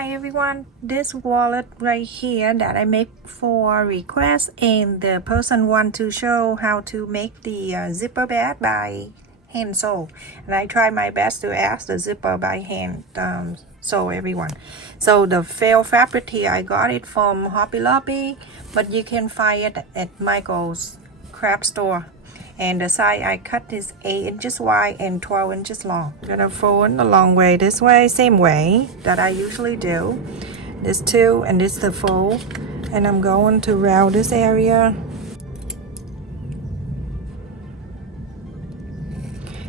Hi everyone, this wallet right here that I make for request, and the person want to show how to make the zipper bag by hand sew, and I try my best to ask the zipper by hand sew everyone. So the felt fabric here, I got it from Hobby Lobby, but you can find it at Michael's craft store. And the size I cut is 8 inches wide and 12 inches long. I'm gonna fold the long way this way, same way that I usually do. This two and this the fold. And I'm going to round this area.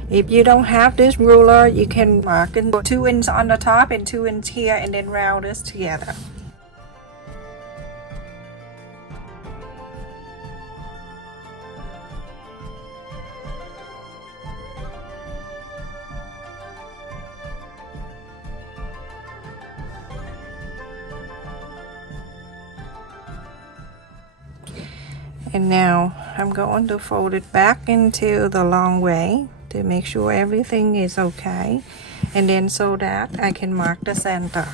If you don't have this ruler, you can mark in 2 inches on the top and 2 inches here, and then round this together. And now I'm going to fold it back into the long way to make sure everything is okay, and then so that I can mark the center.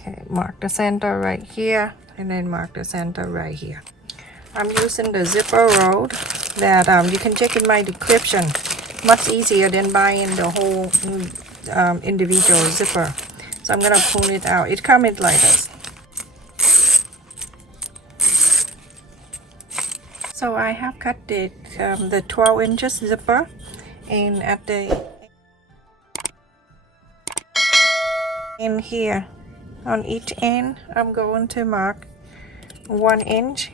Okay, mark the center right here, and then mark the center right here. I'm using the zipper roll that you can check in my description. Much easier than buying the whole individual zipper. So I'm gonna pull it out. It comes like this. So I have cut it the 12 inches zipper, and at the end here on each end I'm going to mark 1 inch,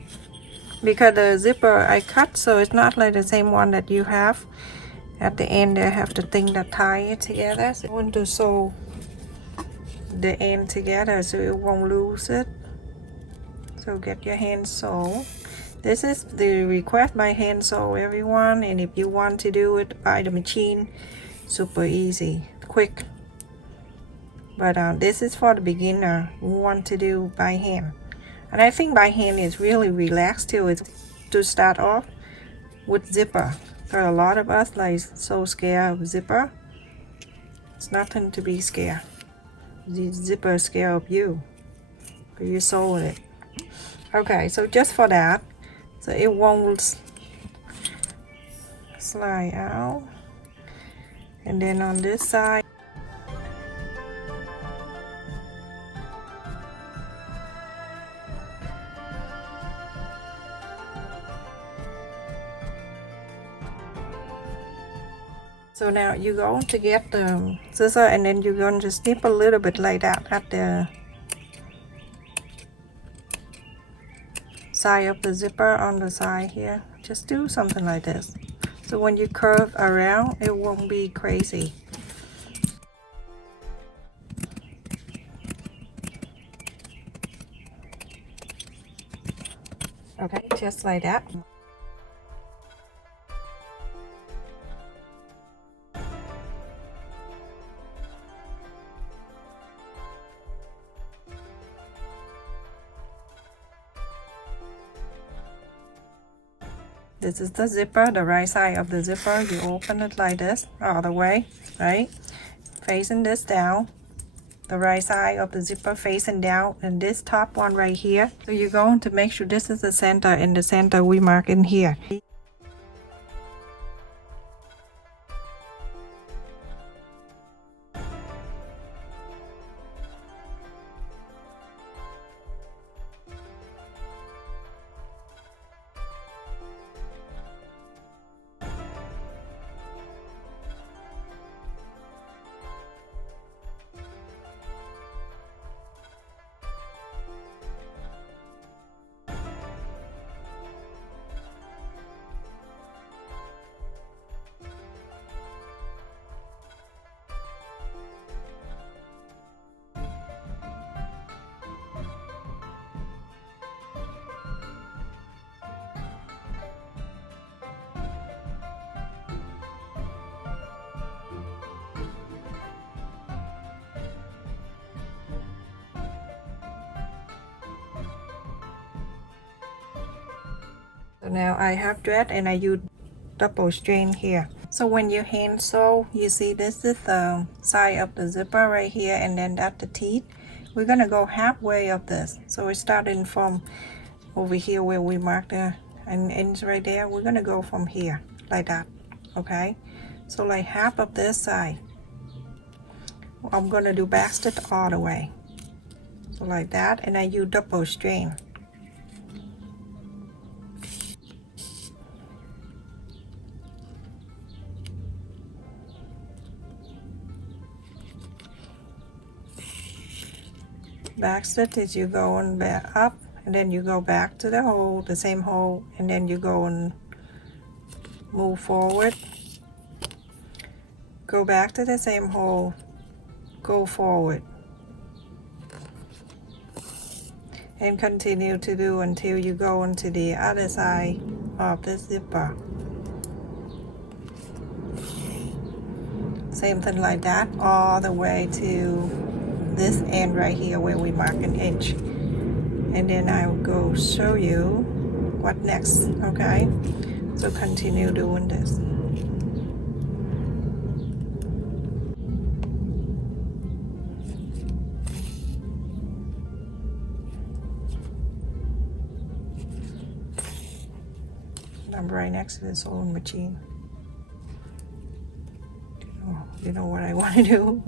because the zipper I cut so it's not like the same one that you have. At the end I have the thing that tie it together, so I want to sew the end together so you won't lose it. So get your hand sew. This is the request by hand sew everyone, and if you want to do it by the machine, super easy, quick. But this is for the beginner who want to do by hand. And I think by hand is really relaxed too. It's to start off with zipper. Because a lot of us like so scared of zipper. It's nothing to be scared. The zipper scared of you. But you sew it. Okay, so just for that, so it won't slide out. And then on this side, so now you're going to get the scissor, and then you're going to snip a little bit like that at the side of the zipper on the side here. Just do something like this. So when you curve around, it won't be crazy. Okay, just like that. This is the zipper, the right side of the zipper. You open it like this, all the way, right? Facing this down. The right side of the zipper facing down, and this top one right here. So you're going to make sure this is the center, and the center we mark in here. So now I have thread, and I use double strand here. So when you hand sew, you see this is the side of the zipper right here, and then that's the teeth. We're gonna go halfway of this. So we're starting from over here where we marked an inch right there. We're gonna go from here like that, okay? So like half of this side, I'm gonna do back stitch all the way. So like that, and I use double strain. Back stitch is you going back up, and then you go back to the hole, the same hole, and then you go and move forward, go back to the same hole, go forward, and continue to do until you go into the other side of the zipper. Same thing like that all the way to this end right here where we mark an inch, and then I will go show you what next, okay? So continue doing this. I'm right next to the sewing machine. You know what I want to do.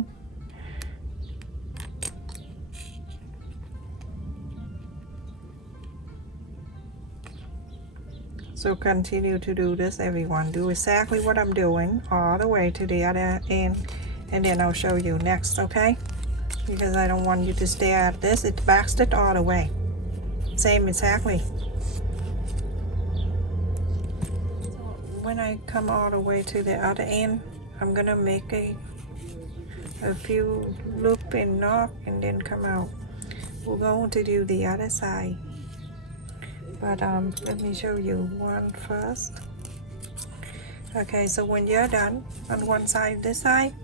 So continue to do this, everyone. Do exactly what I'm doing all the way to the other end, and then I'll show you next, okay? Because I don't want you to stare at this. It's back stitch all the way. Same exactly. When I come all the way to the other end, I'm gonna make a few loop and knock and then come out. We're going to do the other side, but let me show you one first. Okay, so when you're done on one side, this side,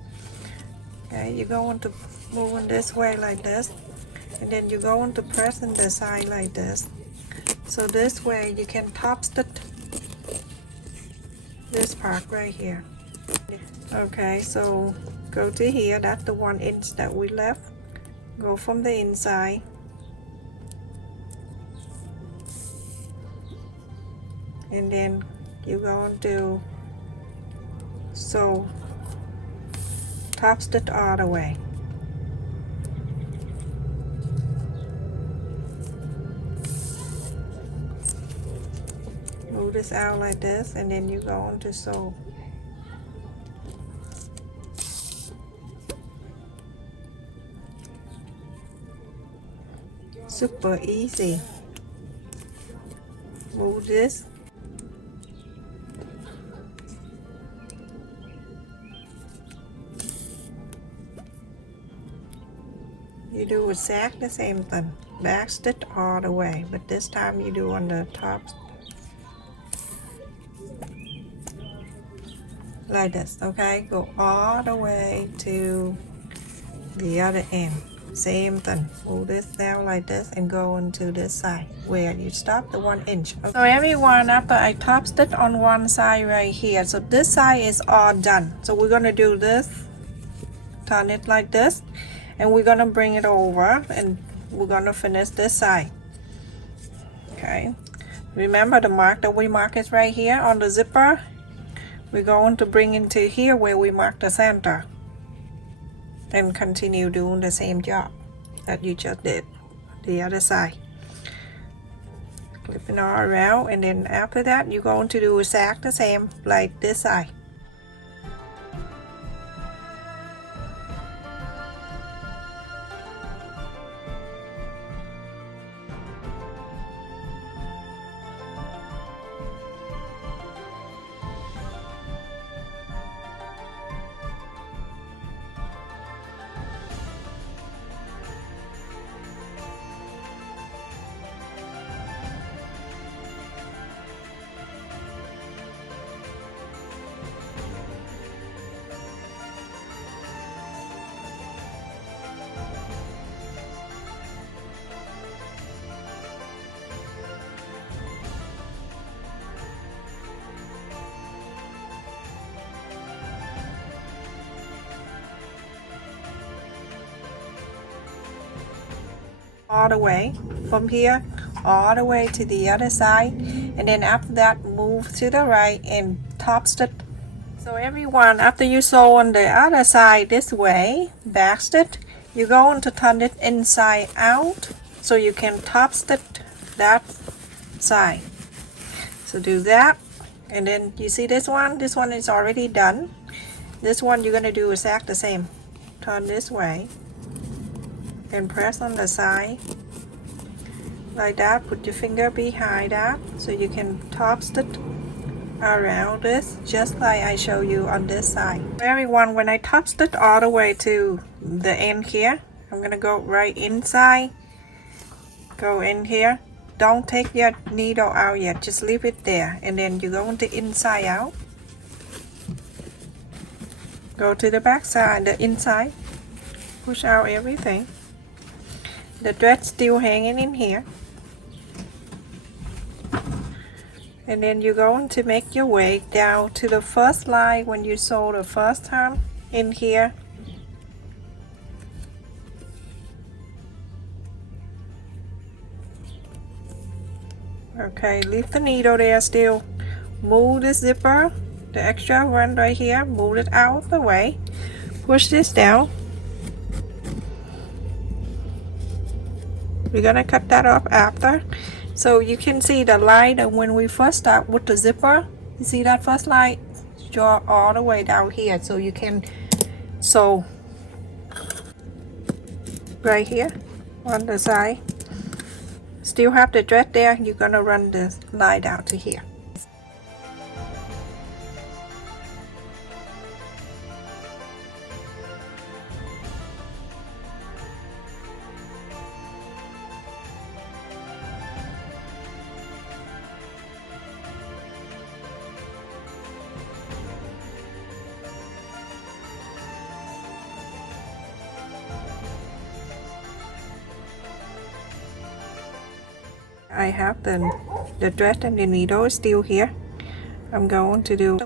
okay, you're going to move in this way like this, and then you're going to press in the side like this. So this way you can top stitch this part right here. Okay, so go to here, that's the 1 inch that we left. Go from the inside, and then you're going to sew top stitch all the way. Move this out like this, and then you're going to sew. Super easy. Move this. You do exactly the same thing. Back stitch all the way, but this time you do on the top like this, okay? Go all the way to the other end. Same thing. Move this down like this and go into this side where you stop the 1 inch. Okay. So everyone, after I top stitch on one side right here, so this side is all done. So we're gonna do this, turn it like this, and we're gonna bring it over, and we're gonna finish this side. Okay. Remember the mark that we mark is right here on the zipper. We're going to bring into here where we mark the center, and continue doing the same job that you just did the other side, clipping all around, and then after that you're going to do exactly the same like this side. all the way from here all the way to the other side, and then after that move to the right and top stitch. So everyone, after you sew on the other side this way, back stitch, you're going to turn it inside out so you can top stitch that side. So do that, and then you see this one is already done. This one you're going to do exactly the same. Turn this way and press on the side like that. Put your finger behind that so you can top stitch around this just like I show you on this side. Everyone, when I top stitch all the way to the end here, I'm gonna go right inside, go in here. Don't take your needle out yet, just leave it there, and then you go into inside out, go to the back side, the inside, push out everything. The thread still hanging in here. And then you're going to make your way down to the first line when you sew the first time in here. Okay, leave the needle there still. Move the zipper, the extra one right here, move it out of the way. Push this down. We're gonna cut that off after. So you can see the line that when we first start with the zipper, you see that first line, draw all the way down here so you can sew right here on the side. Still have the thread there, you're gonna run the line down to here. I have the thread and the needle is still here. I'm going to do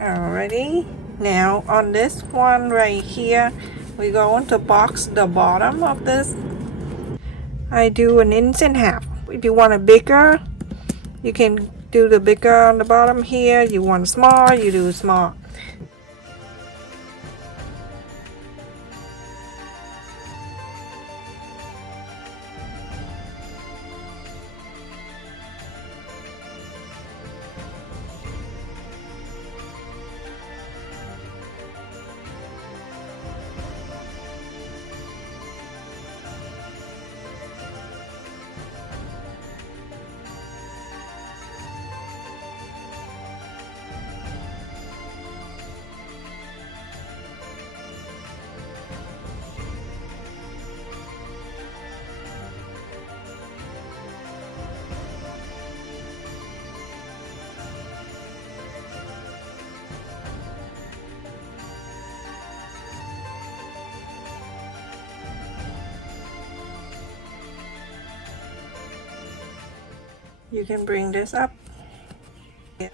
already. Now on this one right here, we're going to box the bottom of this. I do 1.5 inches. If you want a bigger, you can do the bigger on the bottom here. You want small, you do small. You can bring this up. Yeah.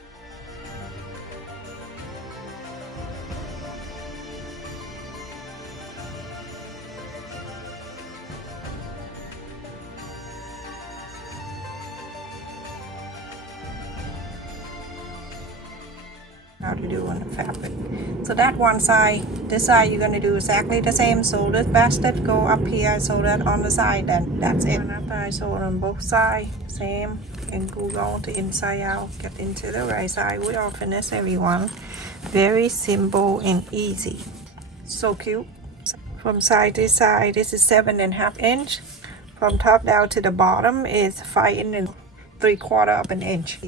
How to do on the fabric. So that one side, this side you're going to do exactly the same. So this basket go up here, so that on the side, then that's it. And after I sew on both sides, same, and go on to inside out, get into the right side. We all finished, everyone. Very simple and easy. So cute. From side to side, this is 7.5 inch. From top down to the bottom is 5 3/4 of an inch.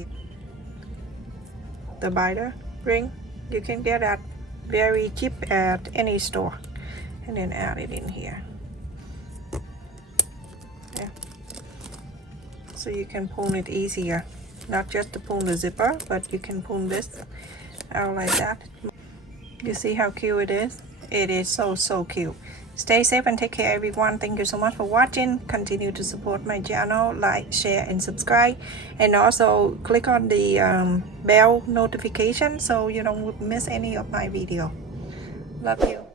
The biter ring you can get at very cheap at any store, and then add it in here. so you can pull it easier. Not just to pull the zipper, but you can pull this out like that. You see how cute it is? It is so cute. Stay safe and take care, everyone. Thank you so much for watching. Continue to support my channel, like, share, and subscribe. And also click on the bell notification so you don't miss any of my video. Love you.